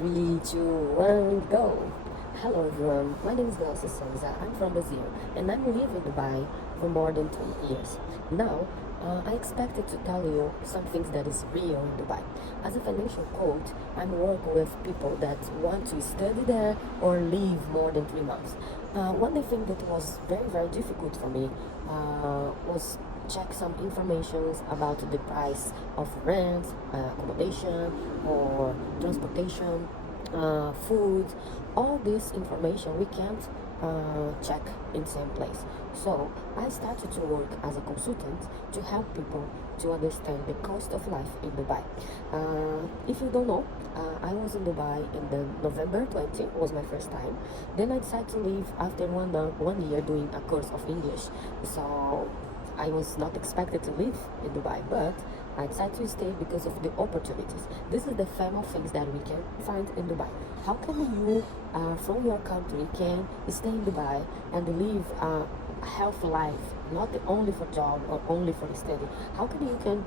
Three, two, one, go! Hello everyone, my name is Nelson Souza. I'm from Brazil and I'm living in Dubai for more than 20 years. Now, I expected to tell you some things that is real in Dubai. As a financial coach, I'm working with people that want to study there or live more than 3 months. One thing that was very difficult for me was check some informations about the price of rent, accommodation, or transportation, food. All this information we can't check in same place. So I started to work as a consultant to help people to understand the cost of life in Dubai. If you don't know, I was in Dubai in the November 20 was my first time. Then I decided to leave after 1 year doing a course of English. So I was not expected to live in Dubai, but I decided to stay because of the opportunities. This is the famous things that we can find in Dubai. How can you, from your country, can stay in Dubai and live a healthy life, not only for job or only for study? How can you can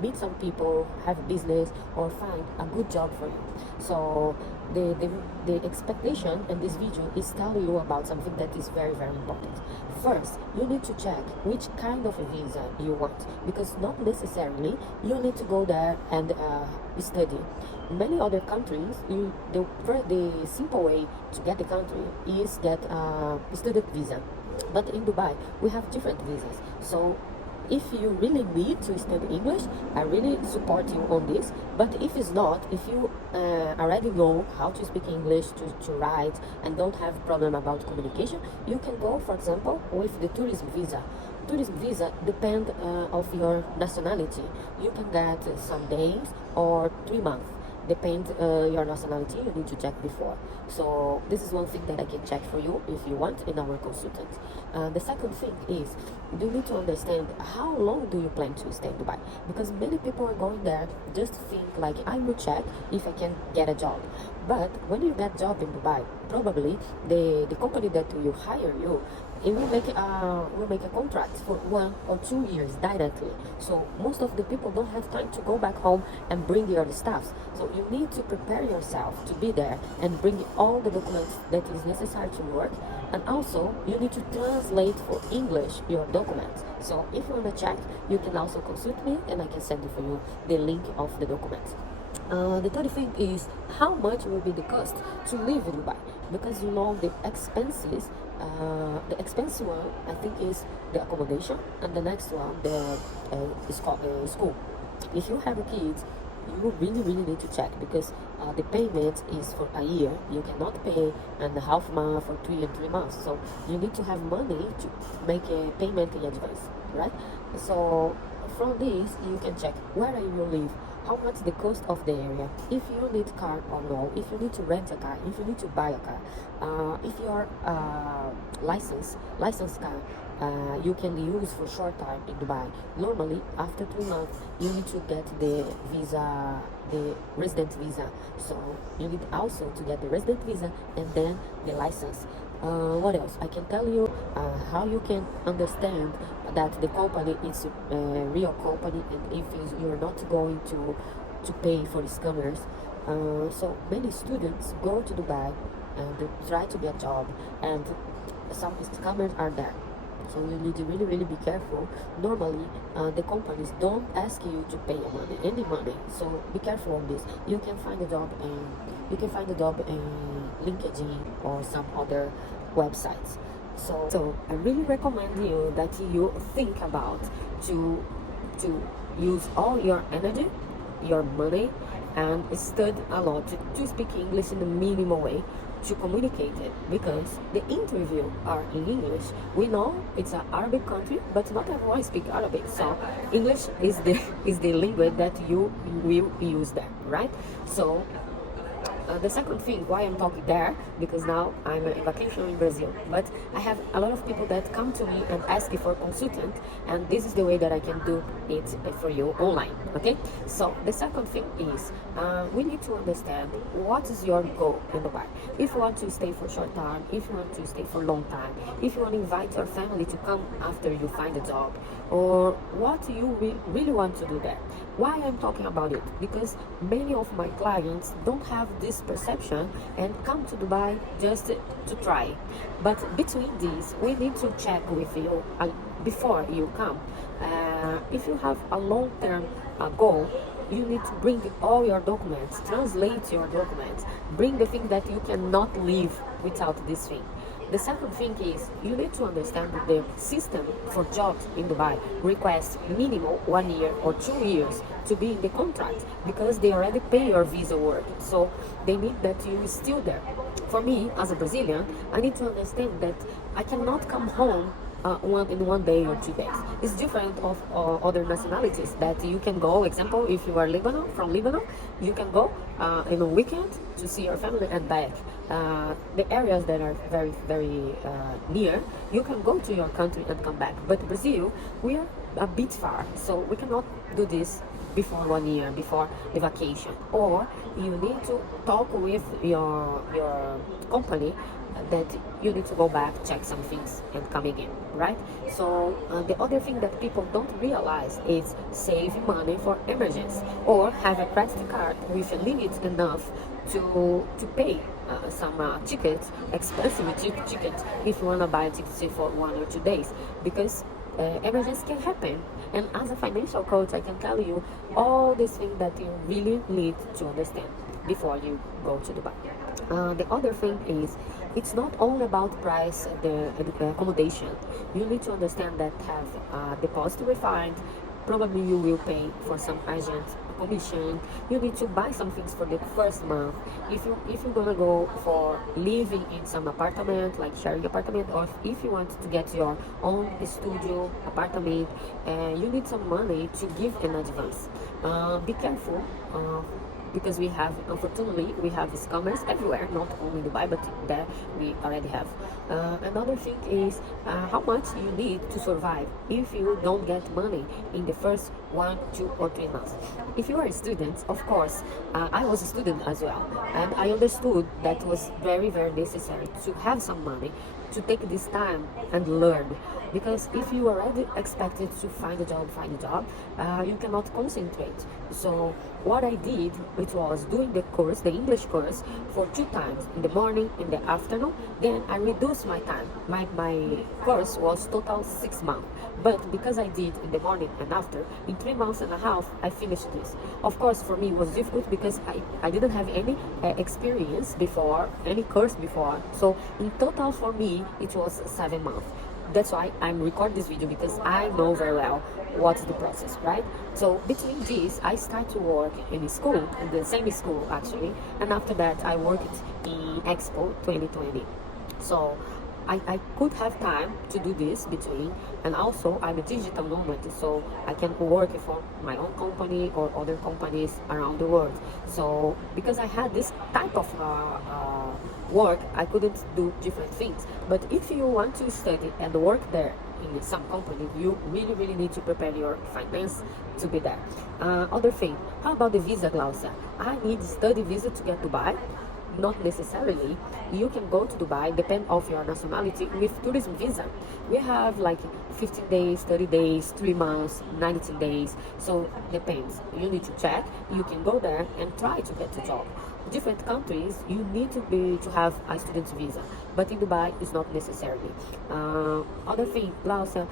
meet some people, have a business, or find a good job for you? So the expectation in this video is telling you about something that is very important. First, you need to check which kind of a visa you want, because not necessarily you need to go there and study. In many other countries, the simple way to get the country is get a student visa. But in Dubai, we have different visas. So if you really need to study English, I really support you on this. But if it's not, if you already know how to speak English, to write, and don't have problem about communication, you can go, for example, with the tourism visa. Tourism visa depend of your nationality. You can get some days or 3 months. Depend your nationality, you need to check before. So this is one thing that I can check for you if you want in our consultant. The second thing is you need to understand how long do you plan to stay in Dubai, because many people are going there just think like I will check if I can get a job. But when you get job in Dubai, probably the company that will hire you, it will make a contract for 1 or 2 years directly. So most of the people don't have time to go back home and bring your stuff. So you need to prepare yourself to be there and bring all the documents that is necessary to work. And also you need to translate for English your documents. So if you want to check, you can also consult me and I can send you for you the link of the documents. The third thing is how much will be the cost to live in Dubai, because you know the expenses. The expensive one I think is the accommodation, and the next one is school. If you have kids, you really need to check, because the payment is for a year. You cannot pay and a half month or 3 months. So you need to have money to make a payment in advance, right? So from this you can check where you will live, how much the cost of the area, if you need car or no, if you need to rent a car, if you need to buy a car, if your license car you can use for short time in Dubai. Normally after 3 months you need to get the visa, the resident visa. So you need also to get the resident visa and then the license. What else I can tell you? How you can understand that the company is a real company, and if you're not going to pay for the scammers. So many students go to Dubai and they try to get a job, and some scammers are there. So you need to really be careful. Normally the companies don't ask you to pay any money, so be careful on this. You can find a job in LinkedIn or some other websites. So I really recommend you that you think about to use all your energy, your money, and study a lot to speak English in the minimum way, to communicate it, because the interview are in English. We know it's an Arabic country, but not everyone speak Arabic. So English is the language that you will use there, right? So the second thing why I'm talking there, because now I'm on vacation in Brazil, but I have a lot of people that come to me and ask for a consultant, and this is the way that I can do it for you online. Okay, so the second thing is we need to understand what is your goal in Dubai. If you want to stay for short time, if you want to stay for long time, if you want to invite your family to come after you find a job, or what you really want to do there. Why I'm talking about it? Because many of my clients don't have this this perception and come to Dubai just to try. But between these, we need to check with you before you come. If you have a long-term goal, you need to bring all your documents, translate your documents, bring the thing that you cannot live without this thing. The second thing is you need to understand that the system for jobs in Dubai requests minimum 1 year or 2 years to be in the contract because they already pay your visa work. So they need that you is still there. For me, as a Brazilian, I need to understand that I cannot come home in 1 day or 2 days. It's different of other nationalities that you can go. Example, if you are from Lebanon, you can go in a weekend to see your family and back. The areas that are very, very near, you can go to your country and come back. But Brazil, we are a bit far, so we cannot do this before 1 year, before the vacation. Or you need to talk with your company that you need to go back, check some things, and come again, right? So the other thing that people don't realize is save money for emergency, or have a credit card with a limit enough to pay some tickets, expensive tickets, if you want to buy a ticket for 1 or 2 days, because emergency can happen. And as a financial coach, I can tell you all these things that you really need to understand before you go to Dubai. The other thing is, it's not only about price, the accommodation. You need to understand that have deposit refund. Probably you will pay for some agent commission. You need to buy some things for the first month. If you're gonna go for living in some apartment, like sharing apartment, or if you want to get your own studio apartment, you need some money to give in advance. Be careful. Because we have, unfortunately, we have scammers everywhere, not only in Dubai, but there we already have. Another thing is how much you need to survive if you don't get money in the first 1, 2, or 3 months. If you are a student, of course, I was a student as well, and I understood that was very, very necessary to have some money to take this time and learn. Because if you already expected to find a job, you cannot concentrate. So what I did, which was doing the course, the English course, for 2 times, in the morning, in the afternoon, then I reduced my time. My course was total 6 months. But because I did in the morning and after, in 3 months and a half, I finished this. Of course, for me, it was difficult because I didn't have any experience before, any course before. So in total for me, it was 7 months. That's why I'm recording this video, because I know very well what's the process, right? So between these, I start to work in school, in the same school actually, and after that I worked in Expo 2020. So I could have time to do this between, and also I'm a digital nomad, so I can work for my own company or other companies around the world. So because I had this type of work, I couldn't do different things. But if you want to study and work there in some company, you really, really need to prepare your finance to be there. Other thing, how about the visa, Glaucia? I need study visa to get to Dubai. Not necessarily. You can go to Dubai, depend of your nationality, with tourism visa. We have like 15 days, 30 days, 3 months, 90 days. So depends. You need to check. You can go there and try to get a job. Different countries, you need to have a student's visa, but in Dubai, it's not necessarily. Other thing, Lausa,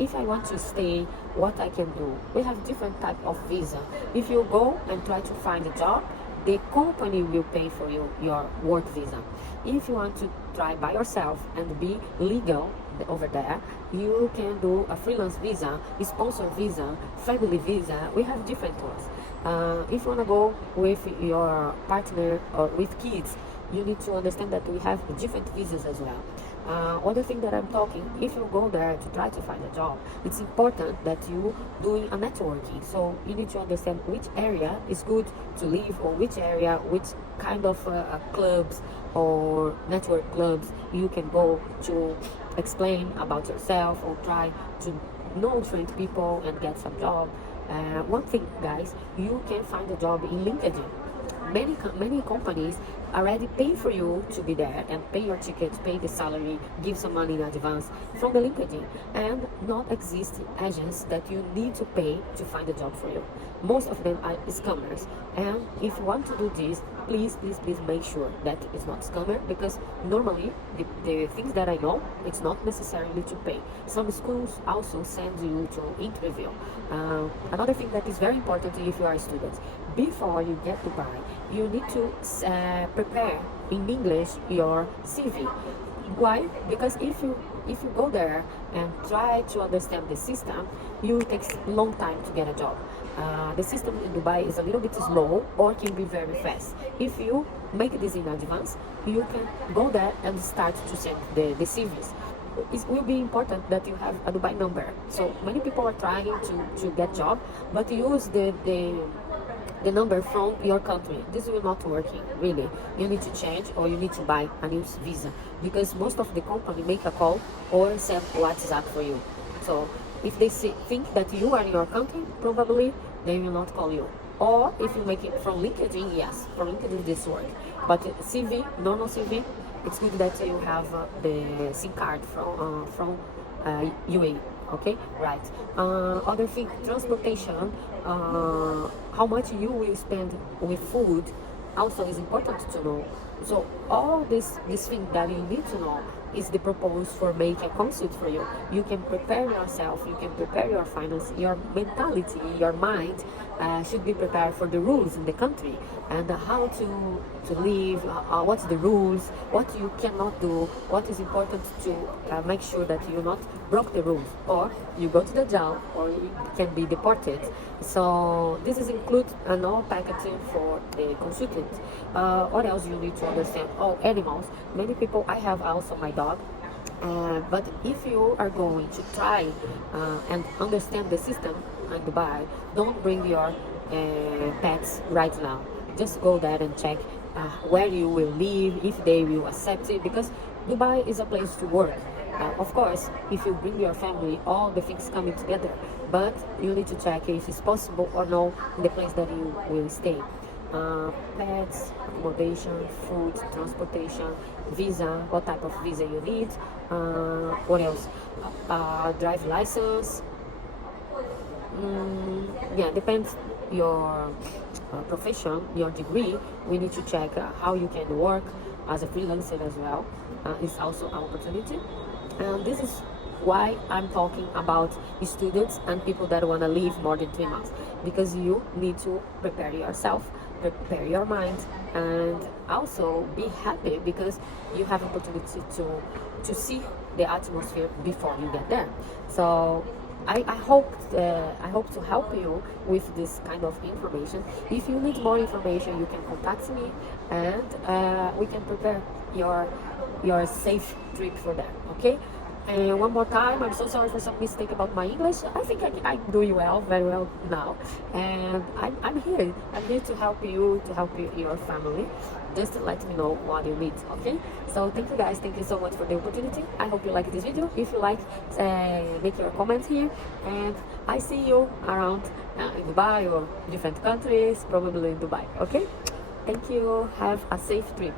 if I want to stay, what I can do? We have different type of visa. If you go and try to find a job, the company will pay for you your work visa. If you want to try by yourself and be legal over there, you can do a freelance visa, a sponsor visa, family visa. We have different ones. If you want to go with your partner or with kids, you need to understand that we have different visas as well. Other thing that I'm talking, if you go there to try to find a job, it's important that you doing a networking. So you need to understand which area is good to live, or which area, which kind of clubs or network clubs you can go to explain about yourself, or try to know different people and get some job. One thing, guys, you can find a job in LinkedIn. many companies already pay for you to be there and pay your tickets, pay the salary, give some money in advance from the LinkedIn, and not exist agents that you need to pay to find a job for you. Most of them are scammers, and if you want to do this, please make sure that it's not scammer, because normally the things that I know, it's not necessarily to pay. Some schools also send you to interview. Another thing that is very important if you are a student, before you get to buy, you need to prepare in English your CV. Why? Because if you go there and try to understand the system, you take long time to get a job. The system in Dubai is a little bit slow or can be very fast. If you make this in advance, you can go there and start to send the CVs. It will be important that you have a Dubai number. So many people are trying to get job, but use the number from your country. This will not working really. You need to change, or you need to buy a new visa, because most of the company make a call or send WhatsApp for you. So if they think that you are in your country, probably they will not call you. Or if you make it from LinkedIn, yes, from LinkedIn this work. But CV, normal CV, it's good that you have the SIM card from UAE. Okay, right. Other thing, transportation. How much you will spend with food also is important to know. So all this thing that you need to know is the purpose for making a consult for you. You can prepare yourself, you can prepare your finance, your mentality, your mind should be prepared for the rules in the country, and how to live, what's the rules, what you cannot do, what is important to make sure that you not broke the rules, or you go to the jail, or you can be deported. So this is include an all packaging for the consultant. What else you need to understand? Oh, animals. Many people, I have also my dog. But if you are going to try and understand the system in Dubai, don't bring your pets right now. Just go there and check where you will live, if they will accept it, because Dubai is a place to work. Of course, if you bring your family, all the things coming together, but you need to check if it's possible or no in the place that you will stay. Pets, accommodation, food, transportation, visa, what type of visa you need, what else? Drive license. Yeah, depends your profession, your degree. We need to check how you can work as a freelancer as well. It's also an opportunity. And this is why I'm talking about students and people that want to live more than 3 months, because you need to prepare yourself, prepare your mind, and also be happy because you have opportunity to see the atmosphere before you get there. So I hope to help you with this kind of information. If you need more information, you can contact me, and we can prepare your safe trip for that. Okay. And one more time, I'm so sorry for some mistake about my English. I think I'm doing well, very well now. And I'm here. I'm here to help you, your family. Just let me know what you need, okay? So thank you guys. Thank you so much for the opportunity. I hope you like this video. If you like, make your comments here. And I see you around in Dubai or different countries, probably in Dubai, okay? Thank you. Have a safe trip.